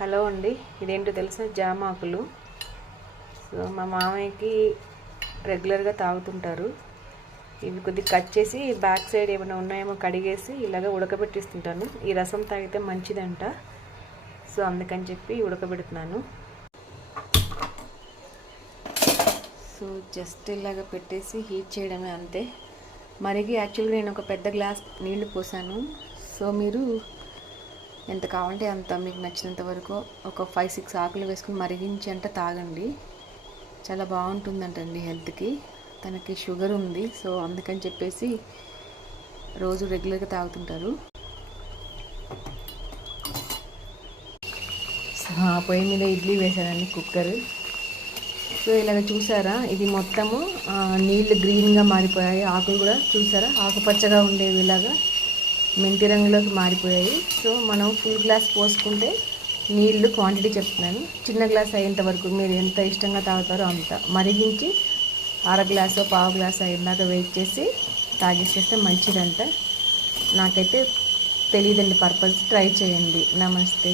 Hello అండి, ఇదేంటో తెలుసా? జామాకులు. సో మా మామయ్యకి రెగ్యులర్గా తాగుతుంటారు. ఇవి కొద్దిగా కట్ చేసి బ్యాక్ సైడ్ ఏమైనా ఉన్నాయేమో కడిగేసి ఇలాగ ఉడకబెట్టిస్తుంటాను. ఈ రసం తాగితే మంచిదంట. సో అందుకని చెప్పి ఉడకబెడుతున్నాను. సో జస్ట్ ఇలాగ పెట్టేసి హీట్ చేయడమే, అంతే. మరిగి యాక్చువల్గా నేను ఒక పెద్ద గ్లాస్ నీళ్లు పోసాను. సో మీరు ఎంత కావాలంటే అంత మీకు నచ్చినంత వరకు ఒక 5-6 ఆకులు వేసుకుని మరిగించి అంటే తాగండి. చాలా బాగుంటుందంటండి హెల్త్కి. తనకి షుగర్ ఉంది, సో అందుకని చెప్పేసి రోజు రెగ్యులర్గా తాగుతుంటారు. సో పొయ్యి మీద ఇడ్లీ వేసానండి, కుక్కర్. సో ఇలాగ చూసారా, ఇది మొత్తము నీళ్ళు గ్రీన్గా మారిపోయాయి. ఆకులు కూడా చూసారా, ఆకుపచ్చగా ఉండేవి ఇలాగా మెంతి రంగులోకి మారిపోయాయి. సో మనం ఫుల్ గ్లాస్ పోసుకుంటే నీళ్ళు క్వాంటిటీ చెప్తున్నాను, చిన్న గ్లాస్ అయ్యేంత వరకు మీరు ఎంత ఇష్టంగా తాగుతారో అంత మరిగించి అర గ్లాసో పావు గ్లాస్ అయ్యేదాకా వెయిట్ చేసి తాగేసేస్తే మంచిదంట. నాకైతే తెలియదండి పర్పస్, ట్రై చేయండి. నమస్తే.